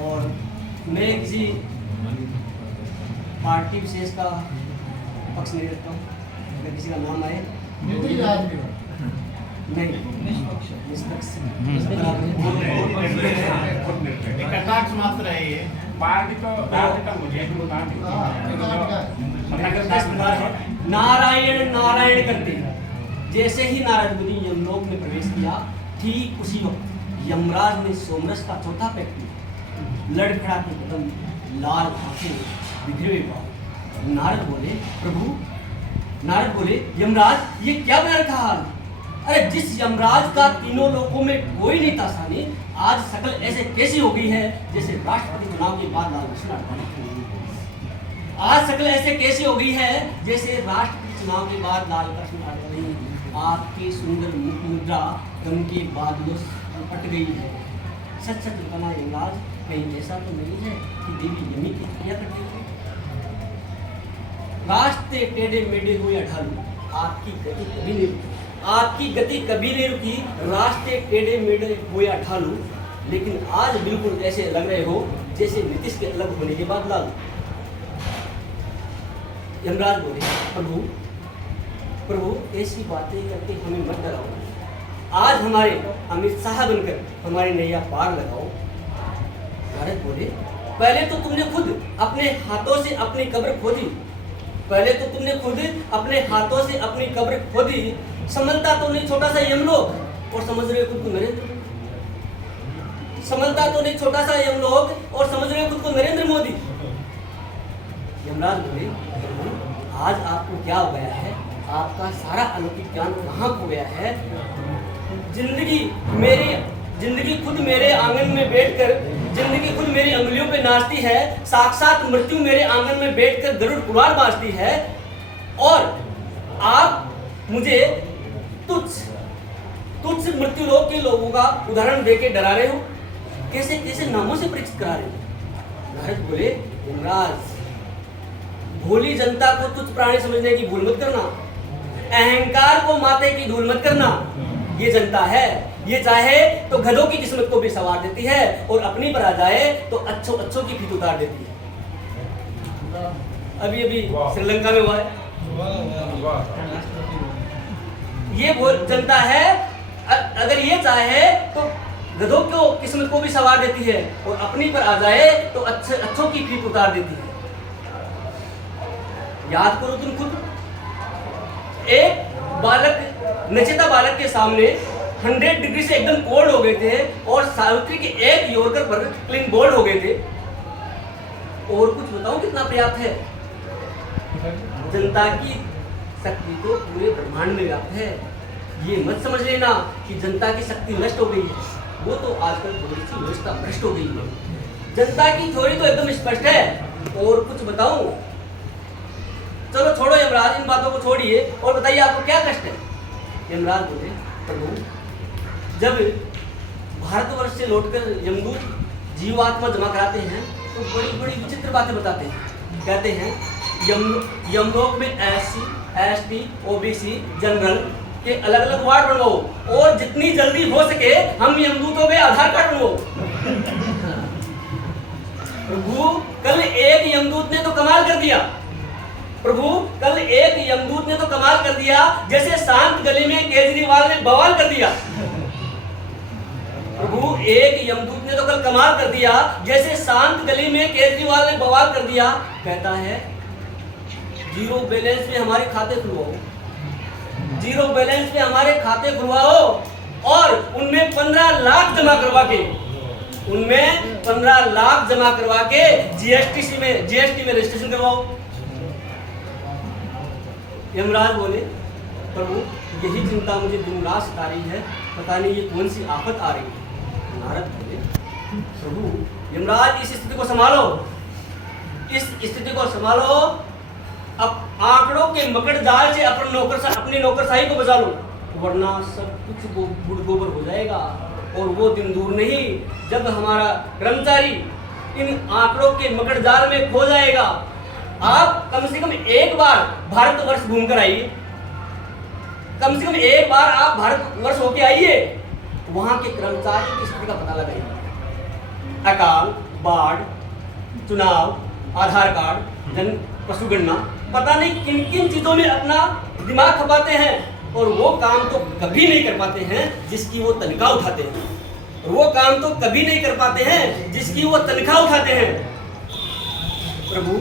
और मैं किसी पार्टी विशेष का पक्ष नहीं रखता हूँ। अगर किसी का नाम आए नहीं, निष्पक्ष कटाक्ष मात्र है ये पार्टी तो मुझे नारायण नारायण करते जैसे ही नारद मुनि यमलोक में प्रवेश किया, ठीक उसी वक्त यमराज ने सोमरस का चौथा पैक किया। लड़खड़ा के कदम, लाल आंखें, बिखरे हुए बाल। नारद बोले यमराज, ये क्या बना रखा हाल? अरे जिस यमराज का तीनों लोकों में कोई नहीं था सानी, आज शकल ऐसे कैसी हो गई है जैसे राष्ट्रपति चुनाव के बाद लाल कृष्ण आडवाणी। आज शकल ऐसे कैसी हो गई है जैसे राष्ट्रपति चुनाव के बाद लाल कृष्ण आडवाणी। आपकी सुंदर मुख मुद्रा गम के बादलों से पट गई है। सच सच बताना यमराज, कहीं ऐसा तो नहीं है कि देवी यमी की हत्या कर दी? रास्ते टेढ़े मेढ़े हुए अठालू, आपकी गति कभी नहीं रुकी। आपकी गति कभी नहीं रुकी, रास्ते टेढ़े मेढ़े हुए अठालू, लेकिन आज बिल्कुल ऐसे लग रहे हो जैसे नीतीश के अलग होने के बाद लालू। यमराज बोले प्रभु ऐसी बातें करके हमें मत डराओ। आज हमारे अमित शाह बनकर हमारी नैया पार लगाओ। नारद बोले पहले तो तुमने खुद अपने हाथों से अपनी कब्र खोदी। संभलता तो नहीं छोटा सा यमलोक और समझ रहे हो खुद को नरेंद्र मोदी। यमराज बोले आज आपको क्या हो गया है? आपका सारा अलौकिक ज्ञान कहाँ खो गया है? जिंदगी खुद मेरे आंगन में बैठकर, जिंदगी खुद मेरी अंगुलियों पे नाचती है। साक्षात मृत्यु मेरे आंगन में बैठकर गरुड़ पुराण बाजती है, और आप मुझे तुच्छ मृत्यु लोक के लोगों का उदाहरण देके डरा रहे हो। कैसे कैसे नामों से परिचित करा रहे हो? नारद बोले यमराज, भोली जनता को तुच्छ प्राणी समझने की भूल मत करना, अहंकार को माथे की धूल मत करना। ये जनता है, ये चाहे तो गधों की किस्मत को भी सवार देती है, और अपनी पर आ जाए तो अच्छों की फीत उतार देती है। अभी श्रीलंका में हुआ है। ये वो जनता है, अगर ये चाहे तो गधों को किस्मत को भी सवार देती है, और अपनी पर आ जाए तो अच्छों की फीत उतार देती है। याद करो तुम खुद, एक नचेता बालक के सामने 100 डिग्री से एकदम कोल्ड हो गए थे, और सावित्री के एक यॉर्कर पर क्लीन बोल्ड हो गए थे। और कुछ बताऊं कितना पर्याप्त है? जनता की शक्ति तो पूरे ब्रह्मांड में व्याप्त है। ये मत समझ लेना कि जनता की शक्ति नष्ट हो गई है, वो तो आजकल थोड़ी सी व्यवस्था भ्रष्ट हो गई है। जनता की थ्योरी तो एकदम स्पष्ट है। और कुछ बताऊं? चलो छोड़ो यमराज, इन बातों को छोड़िए और बताइए आपको क्या कष्ट है? यमराज बोले प्रभु, जब भारतवर्ष से लौटकर यमदूत जीवात्मा जमा कराते हैं तो बड़ी बड़ी विचित्र बातें बताते हैं। कहते हैं यमलोक में SC, ST, OBC, जनरल के अलग अलग वार्ड बनवाओ, और जितनी जल्दी हो सके हम यमदूतों में आधार कार्ड बनवाओ। प्रभु कल एक यमदूत ने तो कमाल कर दिया, जैसे शांत गली में केजरीवाल ने बवाल कर दिया। प्रभु एक यमदूत ने तो कल कमाल कर दिया, जैसे शांत गली में केजरीवाल ने बवाल कर दिया। कहता है जीरो बैलेंस में हमारे खाते खुलवाओ, और उनमें 15 लाख जमा करवा के जीएसटी में रजिस्ट्रेशन करवाओ। यमराज बोले प्रभु यही चिंता मुझे दिन रात सता रही है, पता नहीं ये कौन सी आफत आ रही है। नारद बोले प्रभु यमराज इस स्थिति को संभालो, अब आंकड़ों के मकड़ जाल से अपनी नौकरशाही को बचा लो, वरना सब कुछ गुड़ गोबर हो जाएगा। और वो दिन दूर नहीं जब हमारा कर्मचारी इन आंकड़ों के मकड़ जाल में खो जाएगा। आप कम से कम एक बार भारतवर्ष घूमकर आइए, वहां के कर्मचारियों की स्थिति का पता लगाइए। अकाल, बाढ़, चुनाव, आधार कार्ड, जन पशुगणना, पता नहीं किन किन चीजों में अपना दिमाग खपाते हैं और वो काम तो कभी नहीं कर पाते हैं जिसकी वो तनख्वाह उठाते हैं। और वो काम तो कभी नहीं कर पाते हैं जिसकी वो तनख्वाह उठाते हैं। प्रभु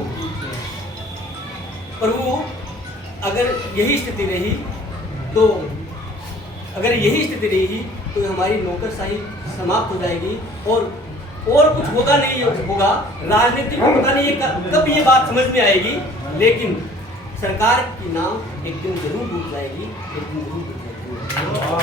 अगर यही स्थिति रही तो हमारी नौकरशाही समाप्त हो जाएगी और कुछ होगा नहीं होगा। राजनीति को पता नहीं कब ये बात समझ में आएगी, लेकिन सरकार की नाम एक दिन जरूर डूब जाएगी, एक दिन जरूर डूब जाएगी।